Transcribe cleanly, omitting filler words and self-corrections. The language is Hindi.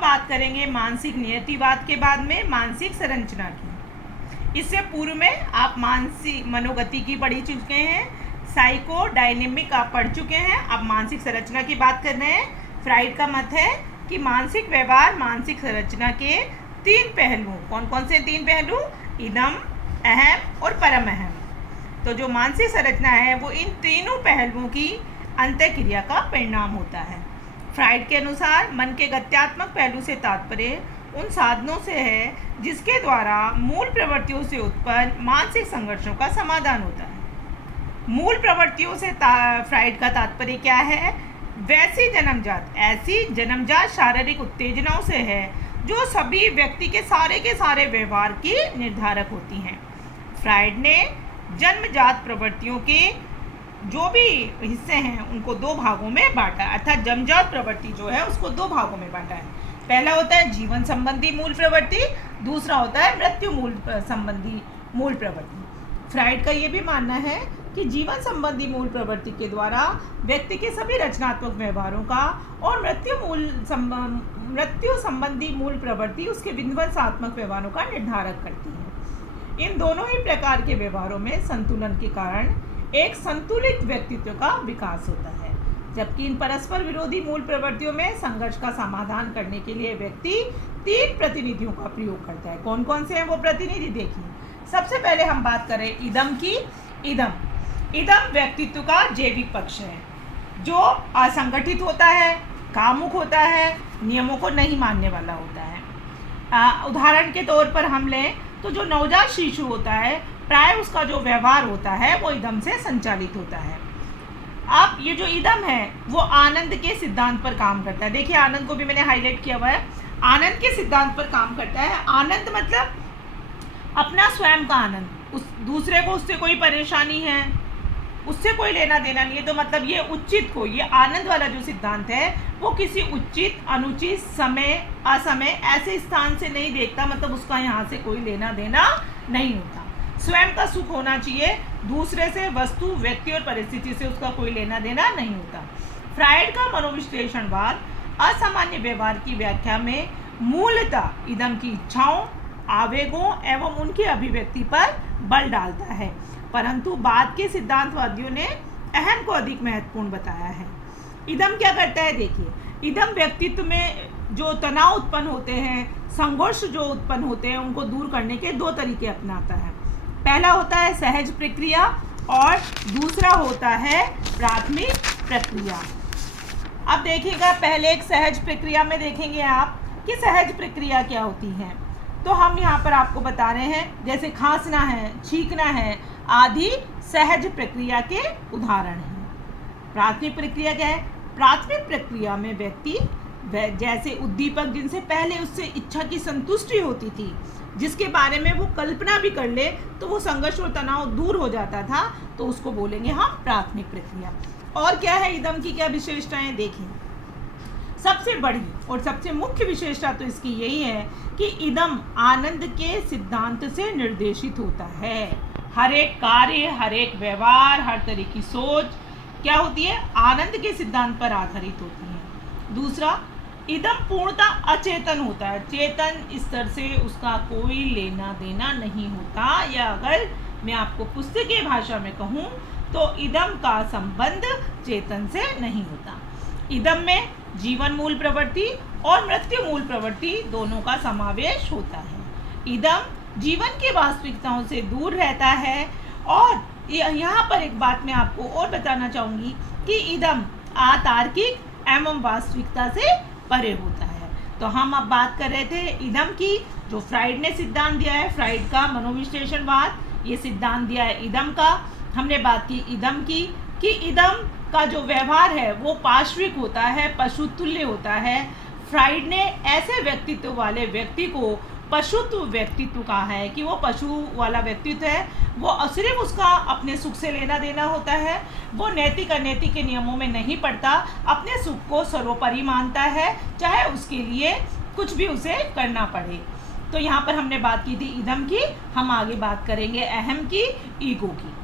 हम बात करेंगे मानसिक नियतिवाद के बाद में मानसिक संरचना की। इससे पूर्व में आप मानसिक मनोगति की पढ़ चुके हैं, साइको डायनेमिक आप पढ़ चुके हैं। अब मानसिक संरचना की बात कर रहे हैं। फ्राइड का मत है कि मानसिक व्यवहार मानसिक संरचना के 3 पहलू, कौन कौन से 3 पहलू? इदम, अहम और परम अहम। तो जो मानसिक संरचना है वो इन तीनों पहलुओं की अंतःक्रिया का परिणाम होता है। फ्राइड के अनुसार मन के गत्यात्मक पहलू से तात्पर्य उन साधनों से है जिसके द्वारा मूल प्रवृत्तियों से उत्पन्न मानसिक संघर्षों का समाधान होता है। मूल प्रवृत्तियों से फ्राइड का तात्पर्य क्या है? ऐसी जन्मजात शारीरिक उत्तेजनाओं से है जो सभी व्यक्ति के सारे व्यवहार की निर्धारक होती हैं। फ्राइड ने जन्मजात प्रवृत्तियों के जो भी हिस्से हैं उनको 2 भागों में बांटा, अर्थात जन्मजात प्रवृत्ति जो है उसको 2 भागों में बांटा है। पहला होता है जीवन संबंधी मूल प्रवृत्ति, दूसरा होता है मृत्यु मूल संबंधी मूल प्रवृत्ति। फ्राइड का ये भी मानना है कि जीवन संबंधी मूल प्रवृत्ति के द्वारा व्यक्ति के सभी रचनात्मक व्यवहारों का और मृत्यु संबंधी मूल प्रवृत्ति उसके विध्वंसात्मक व्यवहारों का निर्धारक करती है। इन दोनों ही प्रकार के व्यवहारों में संतुलन के कारण एक संतुलित व्यक्तित्व का विकास होता है, जबकि इन परस्पर विरोधी मूल प्रवृत्तियों में संघर्ष का समाधान करने के लिए व्यक्ति 3 प्रतिनिधियों का प्रयोग करता है। कौन कौन से हैं वो प्रतिनिधि? देखिए, सबसे पहले हम बात करें इदम की। इदम व्यक्तित्व का जैविक पक्ष है, जो असंगठित होता है, कामुक होता है, नियमों को नहीं मानने वाला होता है। उदाहरण के तौर पर हम लें तो जो नवजात शिशु होता है प्राय उसका जो व्यवहार होता है वो इदम से संचालित होता है। अब ये जो इदम है वो आनंद के सिद्धांत पर काम करता है। देखिए, आनंद को भी मैंने हाईलाइट किया हुआ है। आनंद के सिद्धांत पर काम करता है। आनंद मतलब अपना स्वयं का आनंद, उस दूसरे को उससे कोई परेशानी है, उससे कोई लेना देना नहीं है, तो मतलब ये उचित को, ये आनंद वाला जो सिद्धांत है वो किसी उचित अनुचित समय असमय ऐसे स्थान से नहीं देखता, मतलब उसका यहाँ से कोई लेना देना नहीं होता। स्वयं का सुख होना चाहिए, दूसरे से, वस्तु, व्यक्ति और परिस्थिति से उसका कोई लेना देना नहीं होता। फ्राइड का मनोविश्लेषणवाद असामान्य व्यवहार की व्याख्या में मूलतः इदम की इच्छाओं, आवेगों एवं उनकी अभिव्यक्ति पर बल डालता है, परंतु बाद के सिद्धांतवादियों ने अहम को अधिक महत्वपूर्ण बताया है। इदम क्या करता है? देखिए, इदम व्यक्तित्व में जो तनाव उत्पन्न होते हैं, संघर्ष जो उत्पन्न होते हैं, उनको दूर करने के 2 तरीके अपनाता है। पहला होता है सहज प्रक्रिया और दूसरा होता है प्राथमिक प्रक्रिया। अब देखिएगा, पहले एक सहज प्रक्रिया में देखेंगे आप कि सहज प्रक्रिया क्या होती है। तो हम यहाँ पर आपको बता रहे हैं, जैसे खांसना है, छींकना है आदि सहज प्रक्रिया के उदाहरण हैं। प्राथमिक प्रक्रिया क्या है? प्राथमिक प्रक्रिया में व्यक्ति जैसे उद्दीपक जिनसे पहले उससे इच्छा की संतुष्टि होती थी, जिसके बारे में वो कल्पना भी कर ले तो वो संघर्ष और तनाव दूर हो जाता था, तो उसको बोलेंगे हम प्राथमिक प्रक्रिया। और क्या है इदम की क्या विशेषताएं? देखिए, सबसे बड़ी और सबसे मुख्य विशेषता तो इसकी यही है कि इदम आनंद के सिद्धांत से निर्देशित होता है। हर एक कार्य, हर एक व्यवहार, हर तरह की सोच क्या होती है? आनंद के सिद्धांत पर आधारित होती है। दूसरा, इदम पूर्णतः अचेतन होता है, चेतन स्तर से उसका कोई लेना देना नहीं होता, या अगर मैं आपको पुस्तकीय भाषा में कहूँ तो इदम का संबंध चेतन से नहीं होता। इदम में जीवन मूल प्रवृत्ति और मृत्यु मूल प्रवृत्ति दोनों का समावेश होता है। इदम जीवन की वास्तविकताओं से दूर रहता है। और यहाँ पर एक बात मैं आपको और बताना चाहूँगी कि इदम अतार्किक एवं वास्तविकता से परे होता है। तो हम अब बात कर रहे थे इदम की, जो फ्राइड ने सिद्धांत दिया है, फ्राइड का मनोविश्लेषणवाद, ये सिद्धांत दिया है इदम का। हमने बात की इदम की कि इदम का जो व्यवहार है वो पार्श्विक होता है, पशुतुल्य होता है। फ्राइड ने ऐसे व्यक्तित्व वाले व्यक्ति को पशुत्व व्यक्तित्व कहा है कि वो पशु वाला व्यक्तित्व है, वो सिर्फ उसका अपने सुख से लेना देना होता है, वो नैतिक अनैतिक के नियमों में नहीं पड़ता, अपने सुख को सर्वोपरि मानता है, चाहे उसके लिए कुछ भी उसे करना पड़े। तो यहाँ पर हमने बात की थी इदम की, हम आगे बात करेंगे अहम की, ईगो की।